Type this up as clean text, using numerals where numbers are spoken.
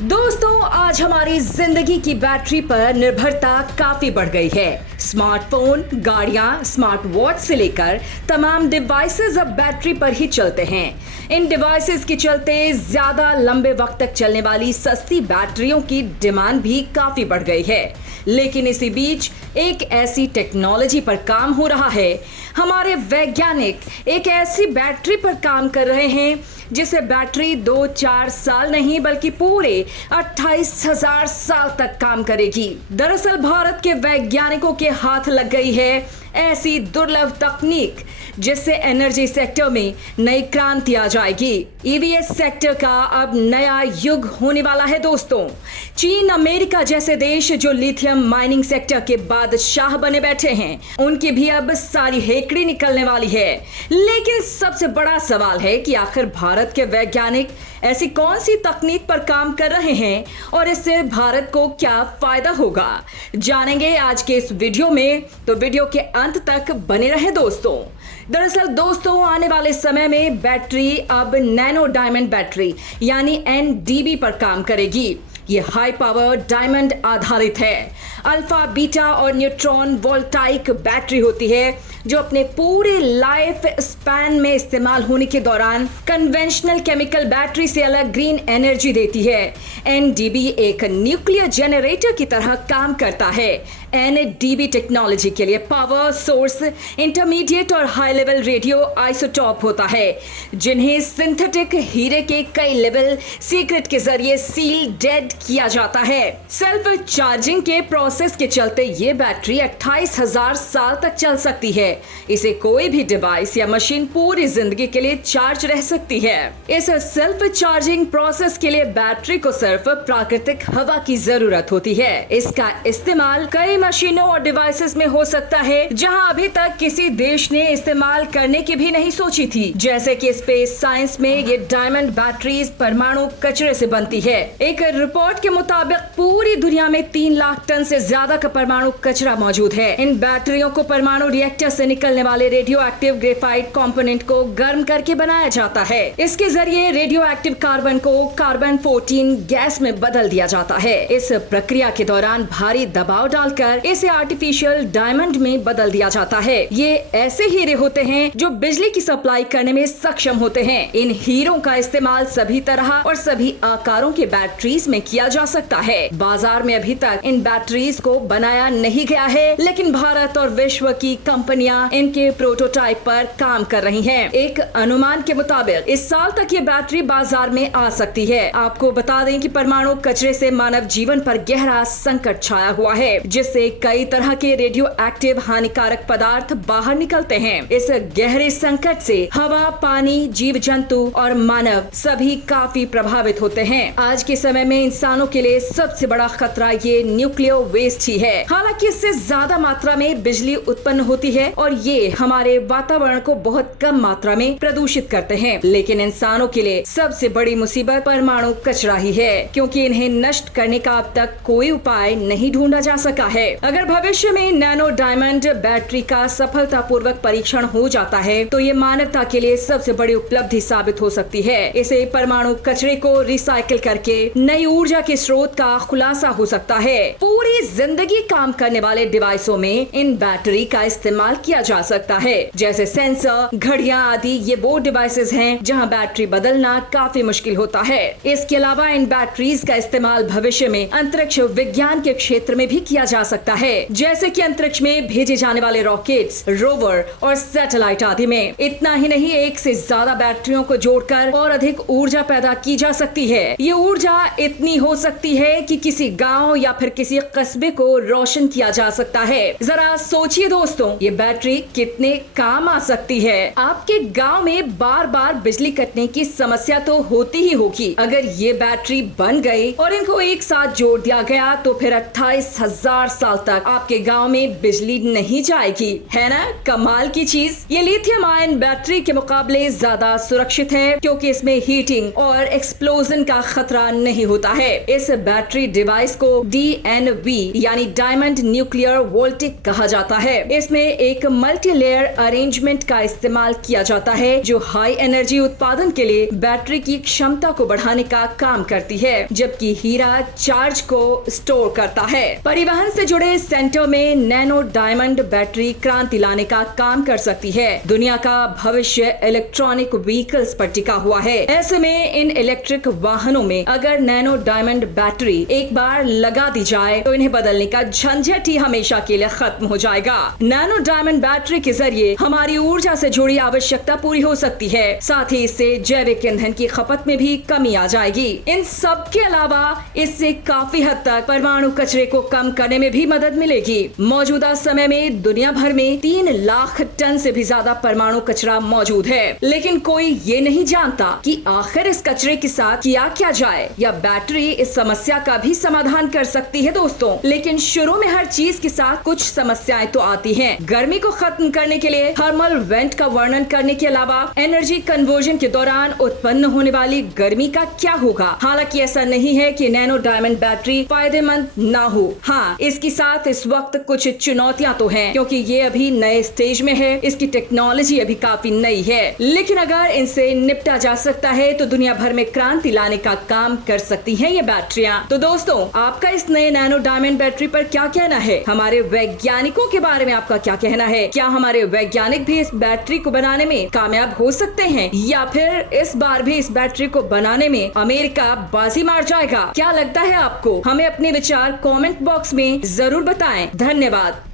दोस्तों, आज हमारी जिंदगी की बैटरी पर निर्भरता काफी बढ़ गई है। स्मार्टफोन, गाड़ियां, स्मार्ट वॉच से लेकर तमाम डिवाइसेस अब बैटरी पर ही चलते हैं। इन डिवाइसेस के चलते ज्यादा लंबे वक्त तक चलने वाली सस्ती बैटरियों की डिमांड भी काफी बढ़ गई है। लेकिन इसी बीच एक ऐसी टेक्नोलॉजी पर काम हो रहा है। हमारे वैज्ञानिक एक ऐसी बैटरी पर काम कर रहे हैं जिसे बैटरी 2-4 साल नहीं बल्कि पूरे 28,000 साल तक काम करेगी। दरअसल भारत के वैज्ञानिकों के हाथ लग गई है ऐसी दुर्लभ तकनीक जिससे एनर्जी सेक्टर में नई क्रांति आ जाएगी। ईवीएस सेक्टर का अब नया युग होने वाला है दोस्तों। चीन, अमेरिका जैसे देश जो लिथियम माइनिंग सेक्टर के बादशाह बने बैठे हैं, उनकी भी अब सारी हेकड़ी निकलने वाली है। लेकिन सबसे बड़ा सवाल है कि आखिर भारत के वैज्ञानिक ऐसी कौन सी तकनीक पर काम कर रहे हैं और इससे भारत को क्या फायदा होगा, जानेंगे आज के इस वीडियो में। तो वीडियो के अंत तक बने रहे दोस्तों। दरअसल दोस्तों, आने वाले समय में बैटरी अब नैनो डायमंड बैटरी यानी एनडीबी पर काम करेगी। ये हाई पावर डायमंड आधारित है। अल्फा, बीटा और न्यूट्रॉन वोल्टाइक बैटरी होती है जो अपने पूरे लाइफ स्पैन में इस्तेमाल होने के दौरान कन्वेंशनल केमिकल बैटरी से अलग ग्रीन एनर्जी देती है। एनडीबी एक न्यूक्लियर जेनरेटर की तरह काम करता है। एनडीबी टेक्नोलॉजी के लिए पावर सोर्स इंटरमीडिएट और हाई लेवल रेडियो आइसोटॉप होता है, जिन्हें सिंथेटिक हीरे के कई लेवल सीक्रेट के जरिए सील डेड किया जाता है। सेल्फ चार्जिंग के प्रोसेस के चलते ये बैटरी 28,000 साल तक चल सकती है। इसे कोई भी डिवाइस या मशीन पूरी जिंदगी के लिए चार्ज रह सकती है। इस सेल्फ चार्जिंग प्रोसेस के लिए बैटरी को सिर्फ प्राकृतिक हवा की जरूरत होती है। इसका इस्तेमाल कई मशीनों और डिवाइसेस में हो सकता है जहां अभी तक किसी देश ने इस्तेमाल करने की भी नहीं सोची थी, जैसे कि स्पेस साइंस में ये डायमंड बैटरीज परमाणु कचरे से बनती है। एक रिपोर्ट के मुताबिक पूरी दुनिया में 3 लाख टन से ज्यादा का परमाणु कचरा मौजूद है। इन बैटरियों को परमाणु रिएक्टर से निकलने वाले रेडियो एक्टिव ग्रेफाइट कंपोनेंट को गर्म करके बनाया जाता है। इसके जरिए रेडियो एक्टिव कार्बन को कार्बन 14 गैस में बदल दिया जाता है। इस प्रक्रिया के दौरान भारी दबाव डालकर इसे आर्टिफिशियल डायमंड में बदल दिया जाता है। ये ऐसे हीरे होते हैं जो बिजली की सप्लाई करने में सक्षम होते हैं। इन हीरों का इस्तेमाल सभी तरह और सभी आकारों के बैटरीज में किया जा सकता है। बाजार में अभी तक इन बैटरीज को बनाया नहीं गया है, लेकिन भारत और विश्व की कंपनियां इनके प्रोटोटाइप पर काम कर रही हैं। एक अनुमान के मुताबिक इस साल तक ये बैटरी बाजार में आ सकती है। आपको बता दें कि परमाणु कचरे से मानव जीवन पर गहरा संकट छाया हुआ है, जिससे कई तरह के रेडियो एक्टिव हानिकारक पदार्थ बाहर निकलते हैं। इस गहरे संकट से हवा, पानी, जीव जंतु और मानव सभी काफी प्रभावित होते हैं। आज के समय में इंसानों के लिए सबसे बड़ा खतरा ये न्यूक्लियर वेस्ट ही है। हालांकि इससे ज्यादा मात्रा में बिजली उत्पन्न होती है और ये हमारे वातावरण को बहुत कम मात्रा में प्रदूषित करते हैं, लेकिन इंसानों के लिए सबसे बड़ी मुसीबत परमाणु कचरा ही है, क्योंकि इन्हें नष्ट करने का अब तक कोई उपाय नहीं ढूंढा जा सका है। अगर भविष्य में नैनो डायमंड बैटरी का सफलतापूर्वक परीक्षण हो जाता है तो ये मानवता के लिए सबसे बड़ी उपलब्धि साबित हो सकती है। इसे परमाणु कचरे को रिसाइकिल करके नई ऊर्जा के स्रोत का खुलासा हो सकता है। पूरी जिंदगी काम करने वाले डिवाइसों में इन बैटरी का इस्तेमाल किया जा सकता है, जैसे सेंसर, घड़ियां आदि। ये वो डिवाइसेस हैं जहां बैटरी बदलना काफी मुश्किल होता है। इसके अलावा इन बैटरीज का इस्तेमाल भविष्य में अंतरिक्ष विज्ञान के क्षेत्र में भी किया जा सकता है, जैसे कि अंतरिक्ष में भेजे जाने वाले रॉकेट्स, रोवर और सैटेलाइट आदि में। इतना ही नहीं, एक से ज्यादा बैटरियों को जोड़कर और अधिक ऊर्जा पैदा की जा सकती है। ये ऊर्जा इतनी हो सकती है कि किसी गांव या फिर किसी कस्बे को रोशन किया जा सकता है। जरा सोचिए दोस्तों, ये बैटरी कितने काम आ सकती है। आपके गांव में बार बार बिजली कटने की समस्या तो होती ही होगी। अगर ये बैटरी बन गई और इनको एक साथ जोड़ दिया गया तो फिर 28,000 साल तक आपके गांव में बिजली नहीं जाएगी। है ना कमाल की चीज। ये लिथियम आयन बैटरी के मुकाबले ज्यादा सुरक्षित है, क्योंकि इसमें हीटिंग और एक्सप्लोजन का खतरा नहीं होता है। इस बैटरी डिवाइस को DNV यानी डायमंड न्यूक्लियर वोल्टिक कहा जाता है। इसमें एक मल्टी लेयर अरेंजमेंट का इस्तेमाल किया जाता है जो हाई एनर्जी उत्पादन के लिए बैटरी की क्षमता को बढ़ाने का काम करती है, जबकि हीरा चार्ज को स्टोर करता है। परिवहन से जुड़े सेंटर में नैनो डायमंड बैटरी क्रांति लाने का काम कर सकती है। दुनिया का भविष्य इलेक्ट्रॉनिक व्हीकल्स पर टिका हुआ है। ऐसे में इन इलेक्ट्रिक वाहनों में अगर नैनो डायमंड बैटरी एक बार लगा दी जाए तो इन्हें बदलने का झंझट ही हमेशा के लिए खत्म हो जाएगा। नैनो डायमंड बैटरी के जरिए हमारी ऊर्जा से जुड़ी आवश्यकता पूरी हो सकती है, साथ ही इससे जैविक ईंधन की खपत में भी कमी आ जाएगी। इन सब के अलावा इससे काफी हद तक परमाणु कचरे को कम करने में भी मदद मिलेगी। मौजूदा समय में दुनिया भर में 3 लाख टन से भी ज्यादा परमाणु कचरा मौजूद है, लेकिन कोई ये नहीं जानता कि आखिर इस कचरे के साथ किया क्या जाए। या बैटरी इस समस्या का भी समाधान कर सकती है दोस्तों, लेकिन शुरू में हर चीज के साथ कुछ समस्याएं तो आती हैं। गर्मी को खत्म करने के लिए थर्मल वेंट का वर्णन करने के अलावा एनर्जी कन्वर्जन के दौरान उत्पन्न होने वाली गर्मी का क्या होगा। हालांकि ऐसा नहीं है कि नैनो डायमंड बैटरी फायदेमंद ना हो। हाँ, इसके साथ इस वक्त कुछ चुनौतियां तो हैं, क्योंकि ये अभी नए स्टेज में है, इसकी टेक्नोलॉजी अभी काफी नई है। लेकिन अगर इनसे निपटा जा सकता है तो दुनिया भर में क्रांति लाने का काम कर सकती है ये बैटरियां। तो दोस्तों, आपका इस नए नैनो डायमंड बैटरी पर क्या कहना है? हमारे वैज्ञानिकों के बारे में आपका क्या कहना है? क्या हमारे वैज्ञानिक भी इस बैटरी को बनाने में कामयाब हो सकते हैं, या फिर इस बार भी इस बैटरी को बनाने में अमेरिका बाजी मार जाएगा? क्या लगता है आपको? हमें अपने विचार कमेंट बॉक्स में जरूर बताएं। धन्यवाद।